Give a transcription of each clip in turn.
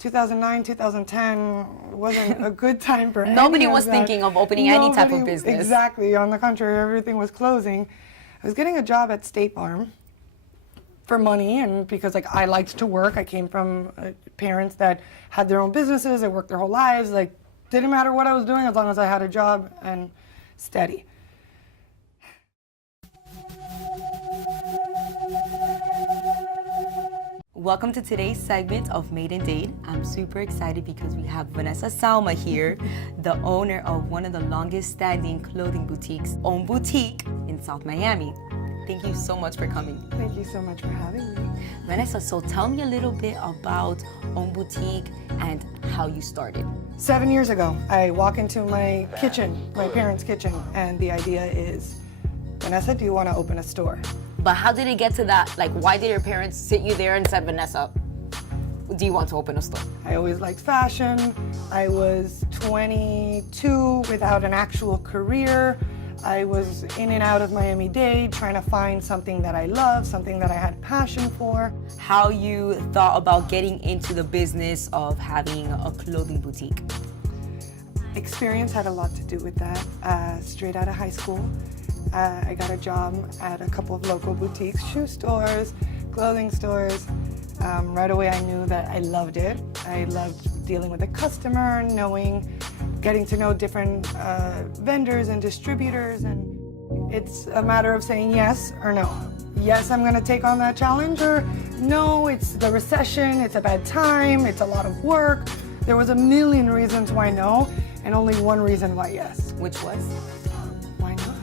2009, 2010 wasn't a good time for Nobody any of was that. thinking of opening any type of business. Exactly. On the contrary, everything was closing. I was getting a job at State Farm for money, and because like I liked to work. I came from parents that had their own businesses. They worked their whole lives. Like, didn't matter what I was doing as long as I had a job and steady. Welcome to today's segment of Made and Date. I'm super excited because we have Vanessa Sauma here, the owner of one of the longest standing clothing boutiques, Ohm Boutique in South Miami. Thank you so much for coming. Thank you so much for having me. Vanessa, so tell me a little bit about Ohm Boutique and how you started. 7 years ago, I walk into my kitchen, my parents' kitchen, and the idea is, Vanessa, do you want to open a store? But how did it get to that? Like, why did your parents sit you there and said, Vanessa, do you want to open a store? I always liked fashion. I was 22 without an actual career. I was in and out of Miami-Dade trying to find something that I love, something that I had passion for. How you thought about getting into the business of having a clothing boutique? Experience had a lot to do with that. Straight out of high school, I got a job at a couple of local boutiques, shoe stores, clothing stores. Right away I knew that I loved it. I loved dealing with the customer, getting to know different vendors and distributors, and it's a matter of saying yes or no. Yes, I'm gonna take on that challenge, or no, it's the recession, it's a bad time, it's a lot of work. There was a million reasons why no, and only one reason why yes. Which was? Why not?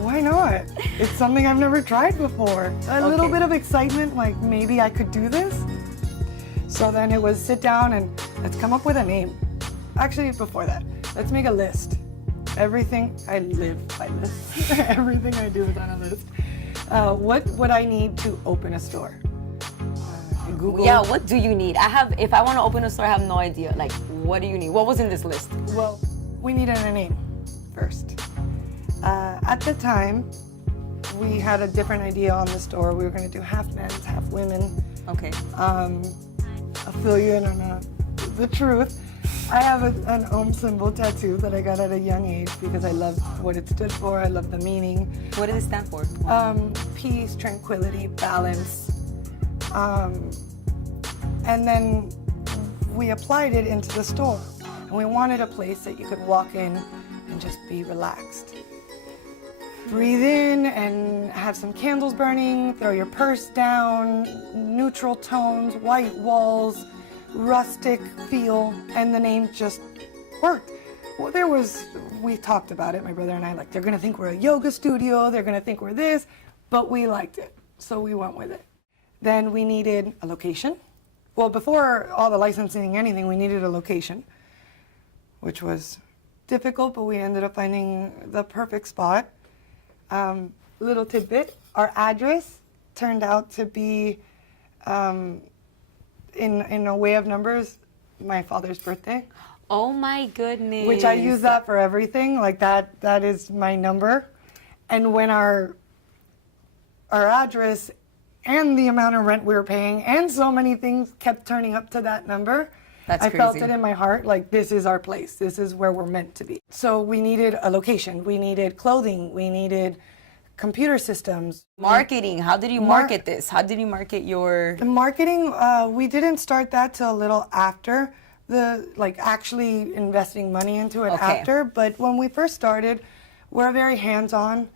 Why not? It's something I've never tried before. A little bit of excitement, like maybe I could do this. So then it was sit down and let's come up with a name. Actually, before that, let's make a list. Everything, I live by lists. Everything I do is on a list. What would I need to open a store? Google. Yeah, what do you need? If I want to open a store, I have no idea. Like, what do you need? What was in this list? Well, we needed a name first. At the time, we had a different idea on the store. We were going to do half men's, half women. Okay. I'll fill you in on the truth. I have an Ohm symbol tattoo that I got at a young age because I loved what it stood for. I loved the meaning. What did it stand for? Peace, tranquility, balance. And then we applied it into the store. And we wanted a place that you could walk in and just be relaxed. Breathe in and have some candles burning, throw your purse down, neutral tones, white walls, rustic feel, and the name just worked. Well, we talked about it, my brother and I, like, they're gonna think we're a yoga studio, they're gonna think we're this, but we liked it, so we went with it. Then we needed a location. Well, before all the licensing, anything, we needed a location, which was difficult, but we ended up finding the perfect spot. Little tidbit, our address turned out to be, in a way of numbers, my father's birthday. Oh my goodness. Which I use that for everything, like that is my number. And when our address and the amount of rent we were paying and so many things kept turning up to that number, That's I crazy. felt it in my heart, like this is our place. This is where we're meant to be. So we needed a location. We needed clothing. We needed computer systems. Marketing. How did you market this? How did you market your... The marketing, we didn't start that till a little after actually investing money into it after. But when we first started, we're a very hands-on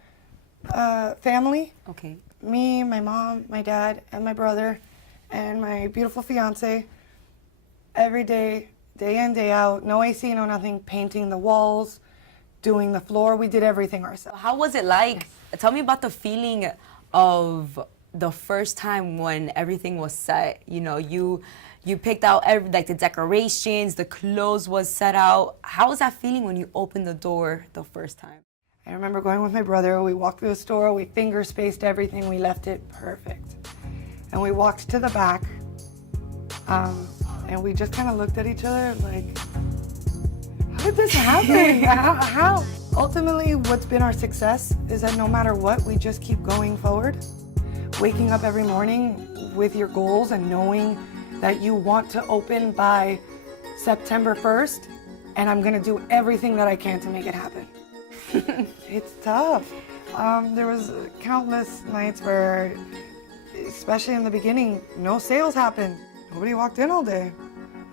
family. Okay. Me, my mom, my dad, and my brother, and my beautiful fiance. Every day, day in, day out, no AC, no nothing, painting the walls, doing the floor. We did everything ourselves. How was it like? Tell me about the feeling of the first time when everything was set. You know, you picked out the decorations, the clothes was set out. How was that feeling when you opened the door the first time? I remember going with my brother. We walked through the store. We finger spaced everything. We left it perfect. And we walked to the back. And we just kind of looked at each other like, how did this happen? How? Ultimately, what's been our success is that no matter what, we just keep going forward. Waking up every morning with your goals and knowing that you want to open by September 1st, and I'm gonna do everything that I can to make it happen. It's tough. There was countless nights where, especially in the beginning, no sales happened. Nobody walked in all day.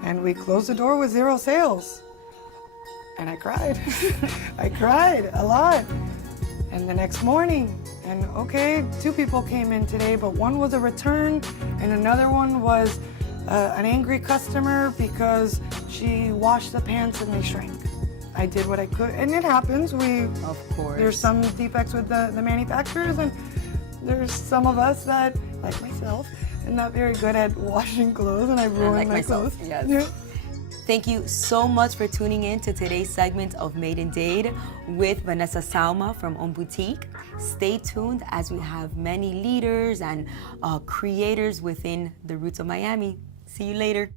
And we closed the door with 0 sales. And I cried. I cried a lot. And the next morning, and okay, 2 people came in today, but one was a return, and another one was an angry customer because she washed the pants and they shrank. I did what I could, and it happens. Of course. There's some defects with the manufacturers, and there's some of us that, like myself, are not very good at washing clothes, and I ruined my clothes. Yes. Yeah. Thank you so much for tuning in to today's segment of Made in Dade with Vanessa Sauma from Ohm Boutique. Stay tuned as we have many leaders and creators within the Roots of Miami. See you later.